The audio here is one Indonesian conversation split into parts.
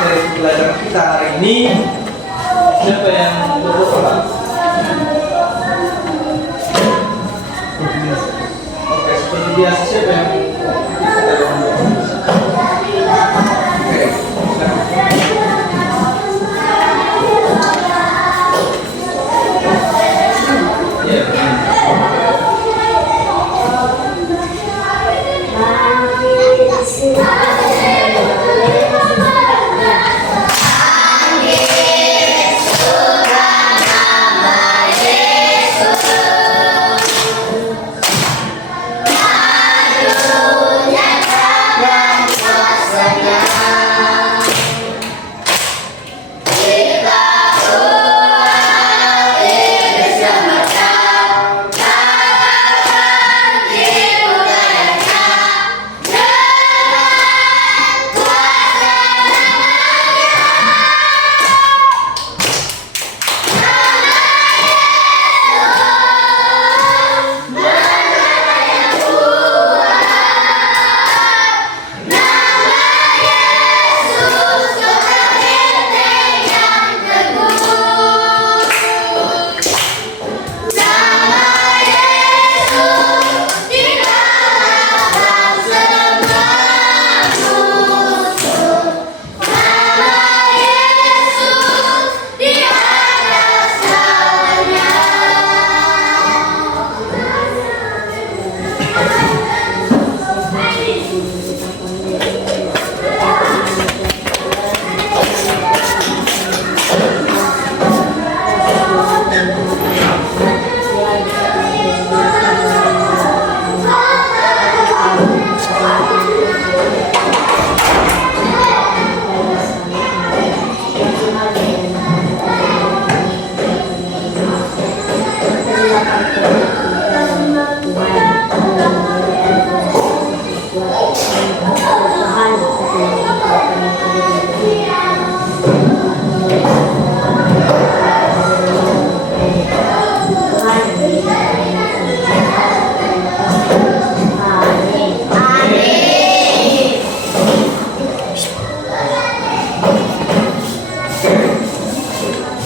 materi pelajaran kita hari ini. Siapa yang berdoa? Oke, seperti biasa siapa yang kita doa? Oke,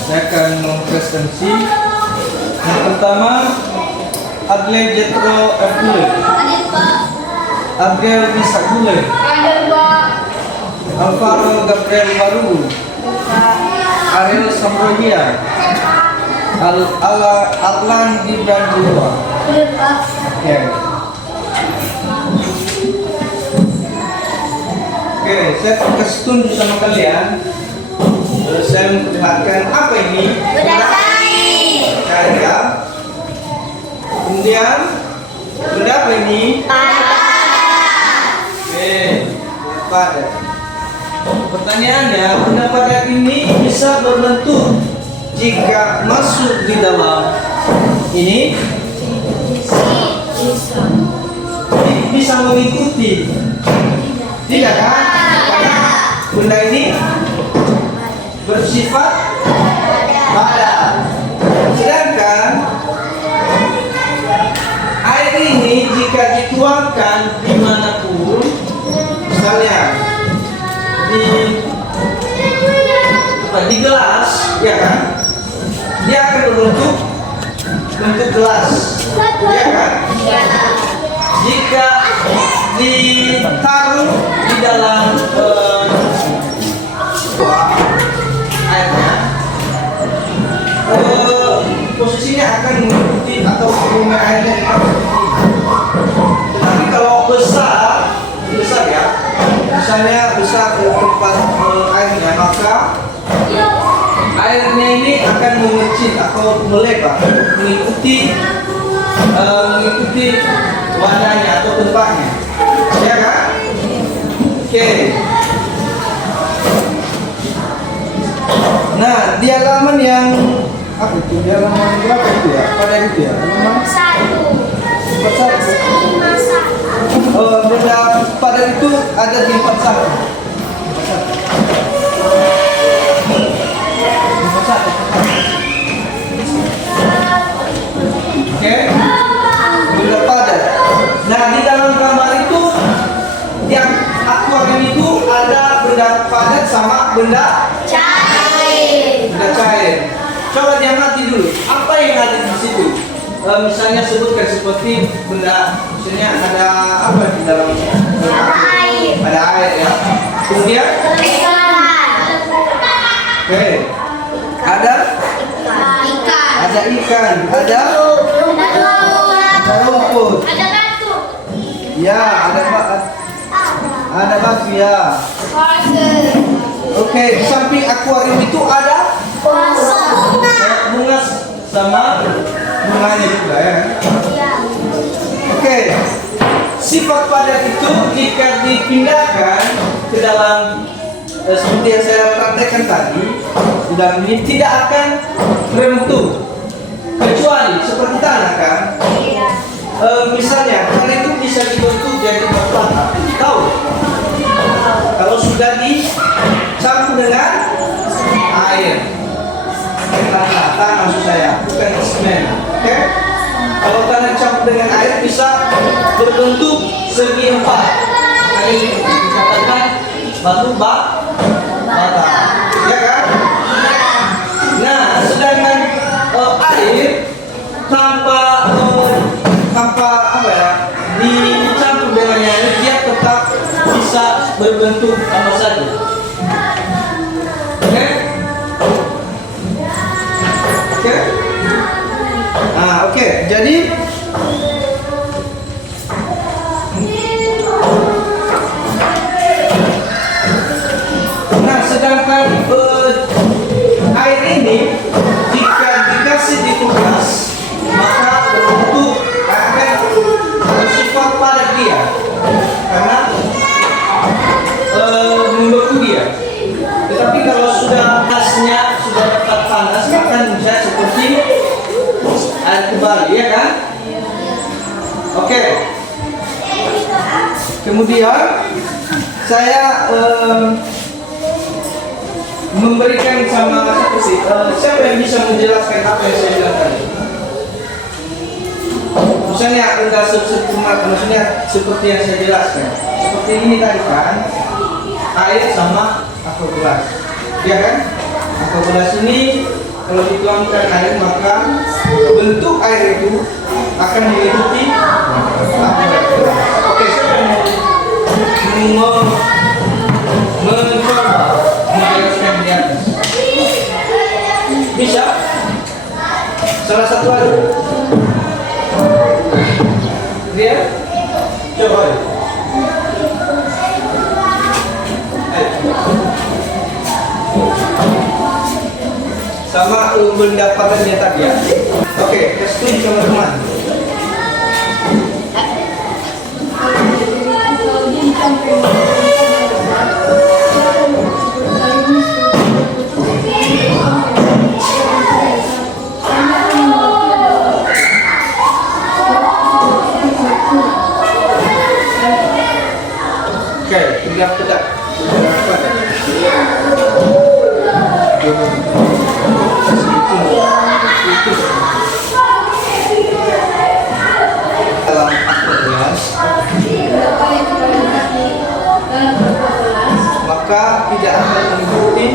saya akan mempresentasi yang pertama Adle Jetro Abdul, Adriel Bisagule, Alvaro Gabriel Baru, Ariel Samrohia, Atlan Gibran Jiwa. Oke, saya kasih tunjuk sama kalian. Saya memperlihatkan apa ini? Benda. Kemudian benda apa ini? Oke, padat. Pertanyaannya, benda padat ini bisa berbentuk jika masuk di dalam ini bisa mengikuti, tidak kan? Karena benda ini bersifat padat. Sedangkan air ini jika dituangkan dimanapun, misalnya di gelas, ya kan? Dia akan berbentuk gelas, ya kan? Jika ditaruh di dalam airnya, posisinya akan mengikuti atau volume airnya akan mengikuti. Tapi kalau besar ya, misalnya besar tempat airnya, maka airnya ini akan mengecil atau melebar mengikuti wadahnya atau tempatnya, ya kan? Oke. Nah, di halaman yang apa itu? Di halaman berapa itu ya? Pada itu ya? Halaman 41. Benda pada itu ada di 41. Oke, benda padat. Nah, di dalam gambar itu yang aku akan itu ada benda padat sama benda Cair. benda cair. Coba diamati dulu. Apa yang ada di situ? Misalnya sebutkan seperti benda, misalnya ada apa di dalam? Ada air. Ada air ya. Kemudian, Ikan. oke. Ada Ikan. ada ikan, ada rumput. Ada batu. Ya, ada batu ya. Oke, di samping akuarium itu ada bunga sama bunganya juga ya. Oke, sifat padat itu jika dipindahkan ke dalam seperti yang saya praktekkan tadi, di dalam ini tidak akan berbentuk kecuali seperti tanah kan. Misalnya tanah itu bisa dibentuk jadi bata, tahu? Kalau sudah dicampur dengan air, tanah maksud saya, bukan semen. Oke? Kalau tanah dicampur dengan air bisa berbentuk segi empat. Ini dikatakan batu bata, ya kan? Nah, sedangkan air tanpa apa ya, dicampur dengan air, dia tetap bisa berbentuk apa saja. Oke? Oke? Oke. Jadi sedangkan air ini jika dikasih ditugas maka berbentuk akan bersifat padat dia karena membeku dia. Tetapi kalau sudah pasnya sudah dapat panas akan bisa seperti air kembali, ya kan? Oke. Kemudian saya memberikan sama siapa yang bisa menjelaskan apa yang saya bilang tadi? Misalnya enggak maksudnya seperti yang saya jelaskan. Seperti ini tadi kan, air sama aqua, ya kan? Aqua ini kalau dituangkan air maka bentuk air itu akan mengikuti aqua. Oke, siapa yang mau mencoba menjelaskan di atas? Bisa? Salah satu aja. Dia? Coba. Sama benda padatnya tadi ya. Oke, setuju teman-teman. Oke, tinggal tegak. Dalam aquarium maka tidak akan mengikuti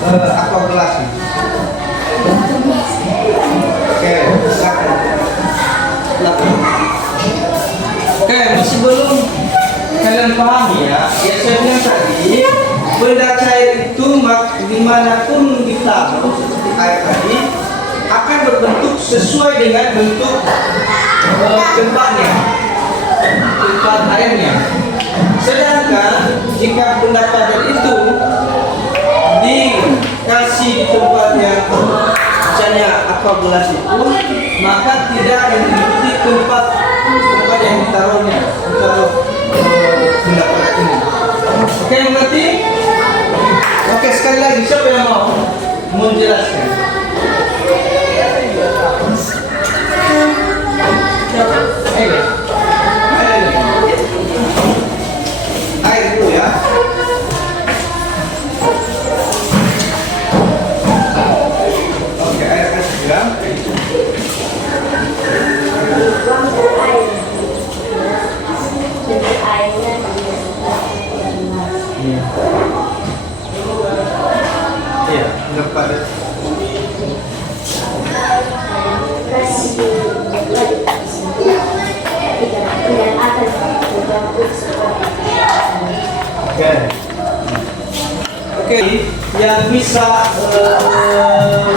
bentuk aquagelas. Oke, silakan. Oke, masih belum kalian pahami ya? Ya saya bilang tadi, benda cair itu dimanapun ditaruh seperti air tadi akan berbentuk sesuai dengan bentuk tempatnya, tempat airnya. Sedangkan jika benda padat itu dikasih di tempat yang misalnya aquagelas itu, maka tidak akan mengikuti tempat yang ditaruhnya, benda padat ini. Oke, mengerti? Oke, sekali lagi siapa yang mau menjelaskan? Air dulu ya. Oke, air kasih ya. Oke, yang bisa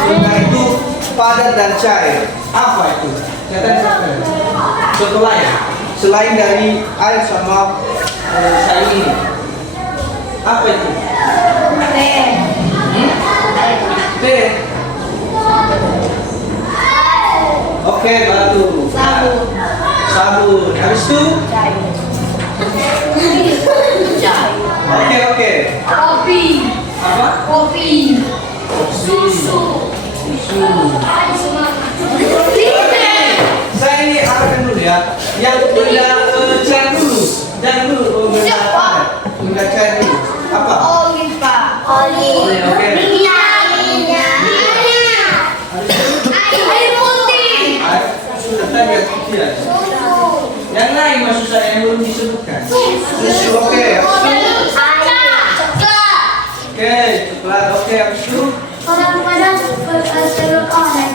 dengan itu padat dan cair. Apa itu? Contoh lain, selain dari air sama sayur ini, apa itu? Teh. Oke, batu. Sabun. Habis itu? Oke. Kopi. Apa? Kopi. Susu. Saya ini akan dulu ya. Yang benda cair dulu. Jangan dulu benda padat. Benda cair dulu. Apa? Oli, Pak. Oli. Oke. Air putih. Sudah tadi tidak. Yang lain maksud saya yang belum disebutkan. Susu. Oke. Oke, coklat. Oke, habis itu? Kadang-kadang sayur karet.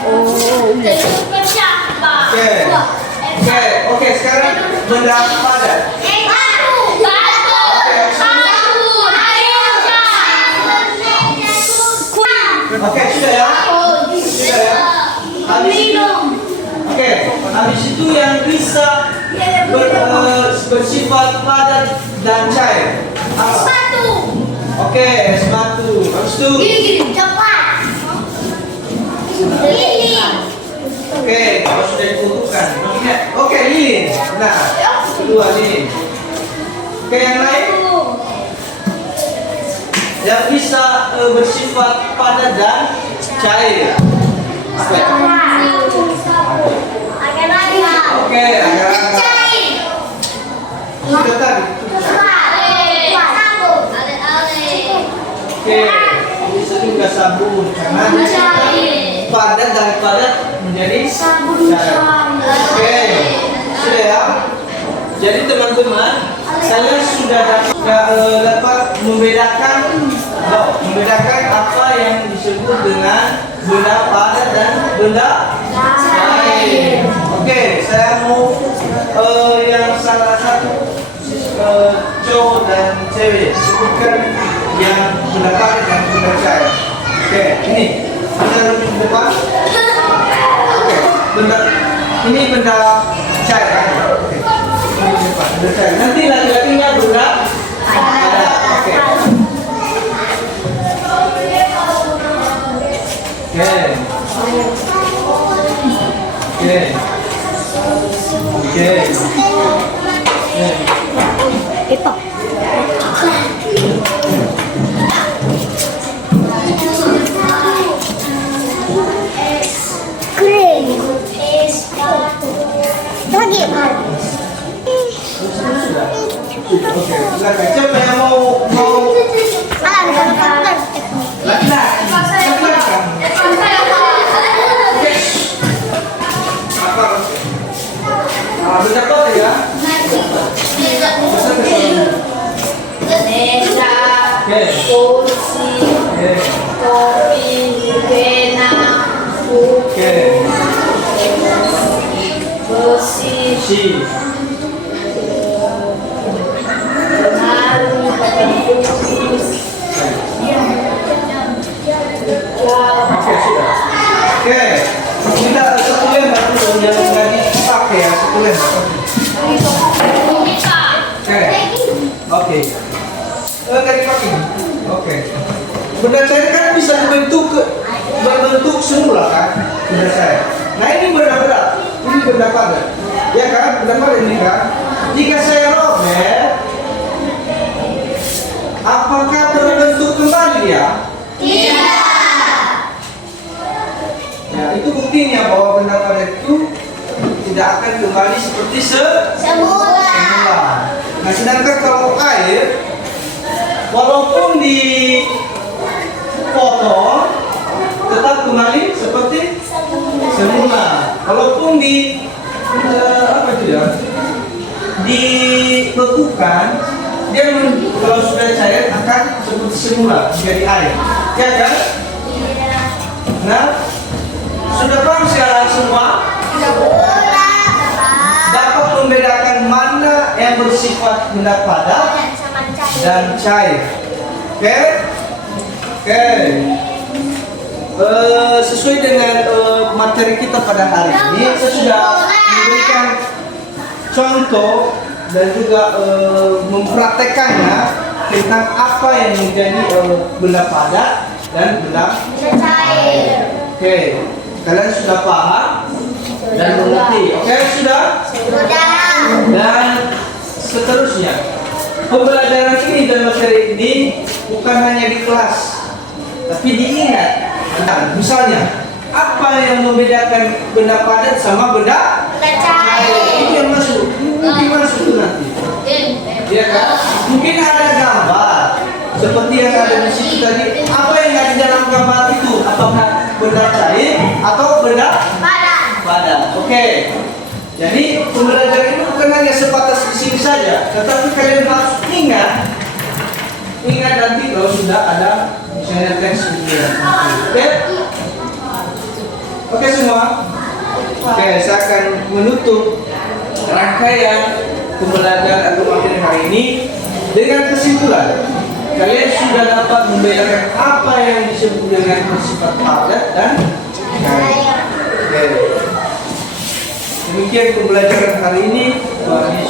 Oke, sekarang benda padat. Oke, sudah ya? Sudah ya? Habis itu, oke, habis itu yang bisa bersifat padat dan cair. Apa? Oke, es batu. Habis itu? Oke, kalau sudah dikutukan. Maksudnya, oke, lilin. Nah, kedua nih. Oke, yang lain? Yang bisa bersifat padat dan cair. Apa ya? Oke, agak-agak. Sudah tadi. Oke, bisa juga sabun karena padat dari padat menjadi cair. Oke, sudah ya. Jadi teman-teman, saya sudah dapat membedakan apa yang disebut dengan benda padat dan benda cair. Oke, saya mau yang salah satu cowok dan cewek sebutkan yang benda padat dan benda cair. Oke, ini benda lebih depan. Oke, ini benda cair kan? Oke. Benda cair. Nanti laki-lakinya benda padat. Oke. Itu. Kering. Lagi. Oke, siapa yang mau laki-laki? Benda padat ya? Meja, Oke. kursi, Oke. kopi, pena, Oke. besi, Si. lemari, putih, Oke, sudah. Oke. Kita satu lembar dulu yang nggak dipakai ya, satu lembar. Oke. Nggak dipakai. Oke. Benda cair kan bisa berbentuk semula kan? Benda cair. Nah ini benda berat, ini benda padat. Ya kan? Benda padat ini kan? Jika saya robek, apakah berbentuk kembali ya? Ya, itu buktinya bahwa benda padat itu tidak akan kembali seperti semula. Nah, sedangkan kalau air, walaupun dipotong, tetap kembali seperti semula. Walaupun dibekukan, dia kalau sudah cair akan seperti semula menjadi air, ya kan? Nah, sudah paham sekarang semua? Dapat membedakan mana yang bersifat benda padat dan cair. Oke? Oke. Sesuai dengan materi kita pada hari ini, saya sudah memberikan contoh dan juga mempraktekannya tentang apa yang menjadi benda padat dan benda Cair. Oke, kalian sudah paham dan mengerti. Oke, sudah? Sudah. Dan seterusnya, pembelajaran ini dan materi ini bukan hanya di kelas, tapi diingat. Nah, misalnya, apa yang membedakan benda padat sama benda Cair. ini yang masuk? Mungkin masuk tuh nanti. Ya kan? Mungkin ada gambar seperti yang ada di situ tadi. Apa yang ada di dalam gambar itu? Apakah benda cair atau benda padat? Oke. Jadi pembelajaran itu bukan hanya sebatas di sini saja, tetapi kalian harus ingat nanti kalau sudah ada misalnya teks ujian. Oke? Oke semua. Oke, saya akan menutup rangkaian pembelajaran atau materi hari ini dengan kesimpulan. Kalian sudah dapat membedakan apa yang disebut dengan bersifat padat dan cair. Oke. Demikian pembelajaran hari ini. Tuhan Yesus